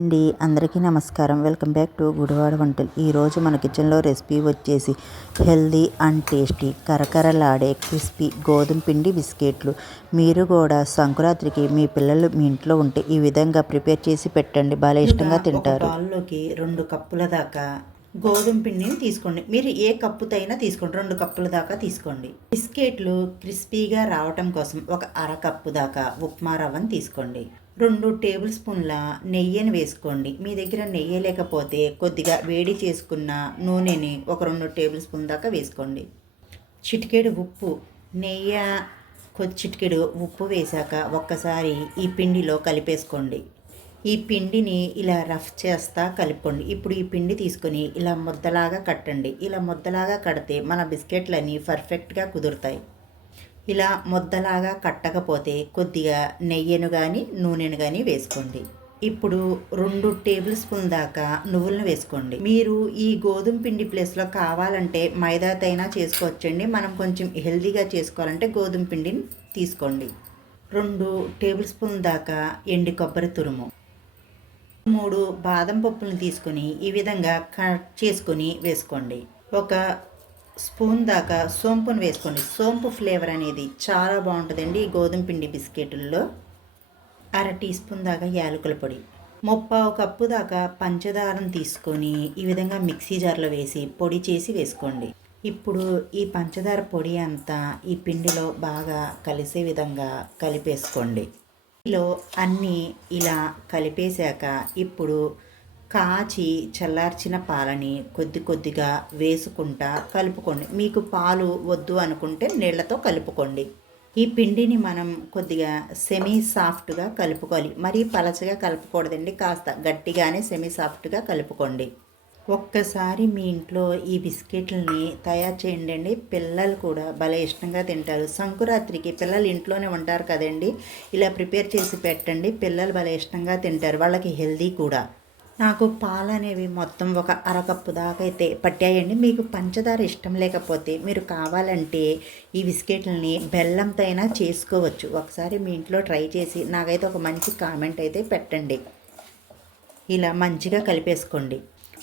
అండి. అందరికీ నమస్కారం. వెల్కమ్ బ్యాక్ టు గుడివాడ వంటలు. ఈరోజు మన కిచెన్లో రెసిపీ వచ్చేసి హెల్దీ అండ్ టేస్టీ కరకరలాడే క్రిస్పీ గోధుమ పిండి బిస్కెట్లు. మీరు కూడా సంక్రాంతికి మీ పిల్లలు మీ ఇంట్లో ఉంటే ఈ విధంగా ప్రిపేర్ చేసి పెట్టండి. బాగా ఇష్టంగా తింటారు. బౌల్లోకి రెండు కప్పుల దాకా గోధుమ పిండిని తీసుకోండి. మీరు ఏ కప్పుతో అయినా తీసుకోండి. రెండు కప్పుల దాకా తీసుకోండి. బిస్కెట్లు క్రిస్పీగా రావటం కోసం ఒక అర కప్పు దాకా ఉప్మా రవ్వను తీసుకోండి. రెండు టేబుల్ స్పూన్ల నెయ్యిని వేసుకోండి. మీ దగ్గర నెయ్యి లేకపోతే కొద్దిగా వేడి చేసుకున్న నూనెని ఒక రెండు టేబుల్ స్పూన్ దాకా వేసుకోండి. చిటికెడు ఉప్పు. నెయ్యి కొద్ది చిటికెడు ఉప్పు వేశాక ఒక్కసారి ఈ పిండిలో కలిపేసుకోండి. ఈ పిండిని ఇలా రఫ్ చేస్తా కలుపుకోండి. ఇప్పుడు ఈ పిండి తీసుకొని ఇలా ముద్దలాగా కట్టండి. ఇలా ముద్దలాగా కడితే మన బిస్కెట్లన్నీ పర్ఫెక్ట్గా కుదురుతాయి. ఇలా ముద్దలాగా కట్టకపోతే కొద్దిగా నెయ్యను కానీ నూనెను కానీ వేసుకోండి. ఇప్పుడు రెండు టేబుల్ స్పూన్ దాకా నువ్వులను వేసుకోండి. మీరు ఈ గోధుమ పిండి ప్లేస్లో కావాలంటే మైదాతైనా చేసుకోవచ్చండి. మనం కొంచెం హెల్దీగా చేసుకోవాలంటే గోధుమ పిండిని తీసుకోండి. రెండు టేబుల్ స్పూన్ దాకా ఎండి కొబ్బరి తురుము. మూడు బాదం పప్పులను తీసుకొని ఈ విధంగా కట్ చేసుకొని వేసుకోండి. ఒక స్పూన్ దాకా సోంపును వేసుకోండి. సోంపు ఫ్లేవర్ అనేది చాలా బాగుంటుందండి ఈ గోధుమ పిండి బిస్కెట్లలో. అర టీ స్పూన్ దాకా యాలకుల పొడి. ముప్పావు కప్పు దాకా పంచదారను తీసుకొని ఈ విధంగా మిక్సీ జార్లో వేసి పొడి చేసి వేసుకోండి. ఇప్పుడు ఈ పంచదార పొడి అంతా ఈ పిండిలో బాగా కలిసే విధంగా కలిపేసుకోండి. లో అన్నీ ఇలా కలిపేశాక ఇప్పుడు కాచి చల్లార్చిన పాలని కొద్ది కొద్దిగా వేసుకుంటా కలుపుకోండి. మీకు పాలు వద్దు అనుకుంటే నీళ్ళతో కలుపుకోండి. ఈ పిండిని మనం కొద్దిగా సెమీ సాఫ్ట్గా కలుపుకోవాలి. మరీ పలచగా కలుపుకూడదండి. కాస్త గట్టిగానే సెమీ సాఫ్ట్గా కలుపుకోండి. ఒక్కసారి మీ ఇంట్లో ఈ బిస్కెట్లని తయారు చేయండి అండి. పిల్లలు కూడా భలే ఇష్టంగా తింటారు. సంకురాత్రికి పిల్లలు ఇంట్లోనే ఉంటారు కదండి. ఇలా ప్రిపేర్ చేసి పెట్టండి. పిల్లలు భలే ఇష్టంగా తింటారు. వాళ్ళకి హెల్దీ కూడా. నాకు పాలు అనేవి మొత్తం ఒక అరకప్పు దాకా అయితే పట్టాయండి. మీకు పంచదార ఇష్టం లేకపోతే మీరు కావాలంటే ఈ బిస్కెట్లని బెల్లంతో అయినా చేసుకోవచ్చు. ఒకసారి మీ ఇంట్లో ట్రై చేసి నాకైతే ఒక మంచి కామెంట్ అయితే పెట్టండి. ఇలా మంచిగా కలిపేసుకోండి.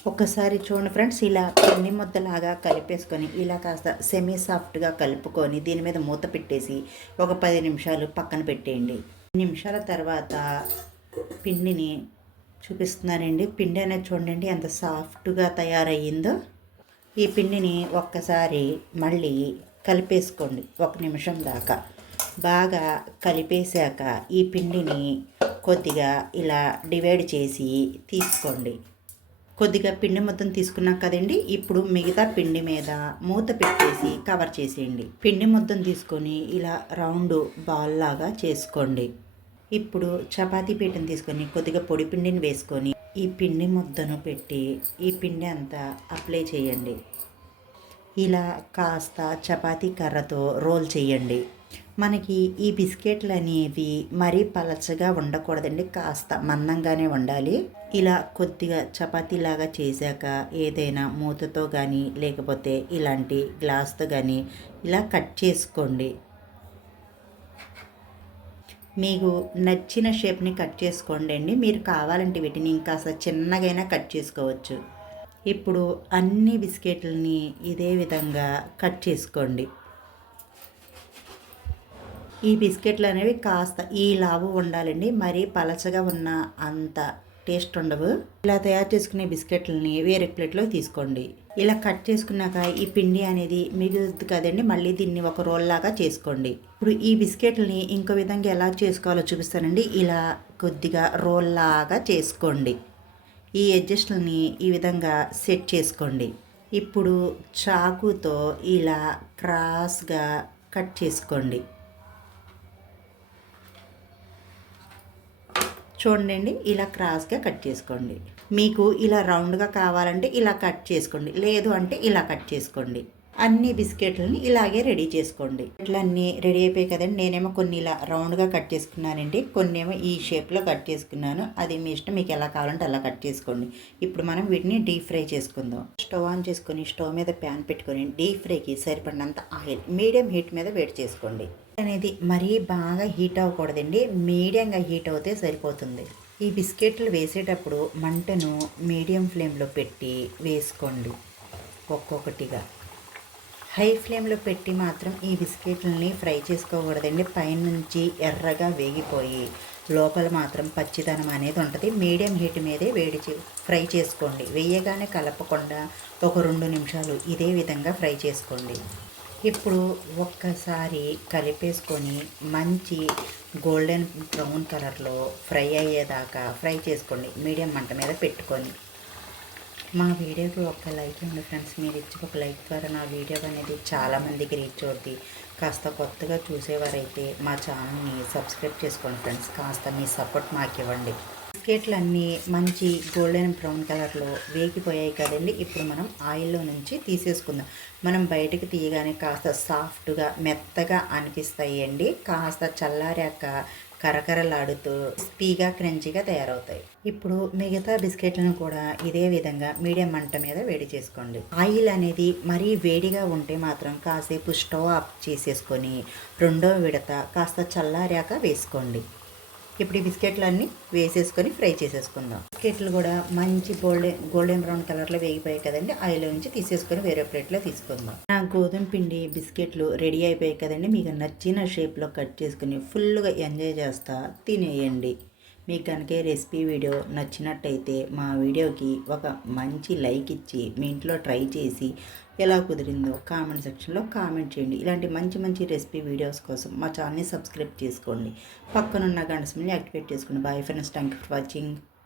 ఒక్కసారి చూడండి ఫ్రెండ్స్ ఇలా పిండి ముద్దలాగా కలిపేసుకొని ఇలా కాస్త సెమీ సాఫ్ట్గా కలుపుకొని దీని మీద మూత పెట్టేసి ఒక పది నిమిషాలు పక్కన పెట్టేయండి. నిమిషాల తర్వాత పిండిని చూపిస్తున్నానండి. పిండి అనేది చూడండి ఎంత సాఫ్ట్గా తయారయ్యిందో. ఈ పిండిని ఒక్కసారి మళ్ళీ కలిపేసుకోండి. ఒక నిమిషం దాకా. బాగా కలిపేశాక ఈ పిండిని కొద్దిగా ఇలా డివైడ్ చేసి తీసుకోండి. కొద్దిగా పిండి మొత్తం తీసుకున్నాం కదండి. ఇప్పుడు మిగతా పిండి మీద మూత పెట్టేసి కవర్ చేసేయండి. పిండి మొత్తం తీసుకొని ఇలా రౌండ్ బాల్ లాగా చేసుకోండి. ఇప్పుడు చపాతీ పీటను తీసుకొని కొద్దిగా పొడి పిండిని వేసుకొని ఈ పిండి ముద్దను పెట్టి ఈ పిండి అంతా అప్లై చేయండి. ఇలా కాస్త చపాతీ కర్రతో రోల్ చేయండి. మనకి ఈ బిస్కెట్లు అనేవి మరీ పలచగా ఉండకూడదండి కాస్త మందంగానే ఉండాలి ఇలా కొద్దిగా చపాతీలాగా చేశాక ఏదైనా మూతతో కానీ లేకపోతే ఇలాంటి గ్లాస్తో కానీ ఇలా కట్ చేసుకోండి. మీకు నచ్చిన షేప్ని కట్ చేసుకోండి అండి. మీరు కావాలంటే వీటిని ఇంకా చిన్నగైనా కట్ చేసుకోవచ్చు. ఇప్పుడు అన్ని బిస్కెట్లని ఇదే విధంగా కట్ చేసుకోండి. ఈ బిస్కెట్లు అనేవి కాస్త ఈ లావు ఉండాలండి. మరీ పలచగా ఉన్న అంత టేస్ట్ ఉండవు. ఇలా తయారు చేసుకునే బిస్కెట్లని వేరే ప్లేట్లో తీసుకోండి. ఇలా కట్ చేసుకున్నాక ఈ పిండి అనేది మిగులుతుంది కదండి. మళ్ళీ దీన్ని ఒక రోల్ లాగా చేసుకోండి. ఇప్పుడు ఈ బిస్కెట్లని ఇంకో విధంగా ఎలా చేసుకోవాలో చూపిస్తానండి. ఇలా కొద్దిగా రోల్ లాగా చేసుకోండి. ఈ అడ్జస్ట్లని ఈ విధంగా సెట్ చేసుకోండి. ఇప్పుడు చాకుతో ఇలా క్రాస్గా కట్ చేసుకోండి. చూడండి ఇలా క్రాస్గా కట్ చేసుకోండి. మీకు ఇలా రౌండ్గా కావాలంటే ఇలా కట్ చేసుకోండి. లేదు అంటే ఇలా కట్ చేసుకోండి. అన్ని బిస్కెట్లని ఇలాగే రెడీ చేసుకోండి. ఇట్లా అన్నీ రెడీ అయిపోయాయి కదండి. నేనేమో కొన్ని ఇలా రౌండ్గా కట్ చేసుకున్నానండి. కొన్ని ఏమో ఈ షేప్లో కట్ చేసుకున్నాను. అది మీ ఇష్టం. మీకు ఎలా కావాలంటే అలా కట్ చేసుకోండి. ఇప్పుడు మనం వీటిని డీప్ ఫ్రై చేసుకుందాం. స్టవ్ ఆన్ చేసుకొని స్టవ్ మీద ప్యాన్ పెట్టుకొని డీప్ ఫ్రైకి సరిపడినంత ఆయిల్ మీడియం హీట్ మీద వేడి చేసుకోండి. అనేది మరీ బాగా హీట్ అవ్వకూడదండి. మీడియంగా హీట్ అవుతే సరిపోతుంది. ఈ బిస్కెట్లు వేసేటప్పుడు మంటను మీడియం ఫ్లేమ్లో పెట్టి వేసుకోండి ఒక్కొక్కటిగా. హై ఫ్లేమ్లో పెట్టి మాత్రం ఈ బిస్కెట్లని ఫ్రై చేసుకోకూడదండి. పైనుంచి ఎర్రగా వేగిపోయి లోపల మాత్రం పచ్చిదనం అనేది ఉంటుంది. మీడియం హీట్ మీదే వేడి చే ఫ్రై చేసుకోండి. వేయగానే కలపకుండా ఒక రెండు నిమిషాలు ఇదే విధంగా ఫ్రై చేసుకోండి. ఇప్పుడు ఒక్కసారి కలిపేసుకొని మంచి గోల్డెన్ బ్రౌన్ కలర్లో ఫ్రై అయ్యేదాకా ఫ్రై చేసుకోండి. మీడియం మంట మీద పెట్టుకొని. మా వీడియోకి ఒక లైక్ ఇవ్వండి ఫ్రెండ్స్. మీరు ఇచ్చి ఒక లైక్ ద్వారా నా వీడియో అనేది చాలా మందికి రీచ్ అవుద్ది. కాస్త కొత్తగా చూసేవారైతే మా ఛానల్ని సబ్స్క్రైబ్ చేసుకోండి ఫ్రెండ్స్. కాస్త మీ సపోర్ట్ మాకు ఇవ్వండి బిస్కెట్లు అన్నీ మంచి గోల్డెన్ బ్రౌన్ కలర్లో వేగిపోయాయి కదండి. ఇప్పుడు మనం ఆయిల్లో నుంచి తీసేసుకుందాం. మనం బయటకు తీయగానే కాస్త సాఫ్ట్గా మెత్తగా అనిపిస్తాయి అండి కాస్త చల్లారాక కరకరలాడుతూ స్పీగా క్రంచిగా తయారవుతాయి. ఇప్పుడు మిగతా బిస్కెట్లను కూడా ఇదే విధంగా మీడియం మంట మీద వేడి చేసుకోండి. ఆయిల్ అనేది మరీ వేడిగా ఉంటే మాత్రం కాసేపు స్టవ్ ఆఫ్ చేసేసుకొని రెండో విడత కాస్త చల్లారాక వేసుకోండి. ఇప్పుడు ఈ బిస్కెట్లన్నీ వేసేసుకొని ఫ్రై చేసేసుకుందాం. బిస్కెట్లు కూడా మంచి గోల్డెన్ గోల్డెన్ బ్రౌన్ కలర్లో వేగిపోయాయి కదండి. ఆయిల్ నుంచి తీసేసుకొని వేరే ప్లేట్లో తీసుకుందాం. గోధుమ పిండి బిస్కెట్లు రెడీ అయిపోయాయి కదండి. మీకు నచ్చిన షేప్లో కట్ చేసుకుని ఫుల్గా ఎంజాయ్ చేస్తా తినేయండి. మీకు కనుక రెసిపీ వీడియో నచ్చినట్టయితే మా వీడియోకి ఒక మంచి లైక్ ఇచ్చి మీ ఇంట్లో ట్రై చేసి ఎలా కుదిరిందో కామెంట్ సెక్షన్లో కామెంట్ చేయండి. ఇలాంటి మంచి మంచి రెసిపీ వీడియోస్ కోసం మా ఛానల్ని సబ్స్క్రైబ్ చేసుకోండి. పక్కనున్న గంట యాక్టివేట్ చేసుకోండి bye friends thank you for watching.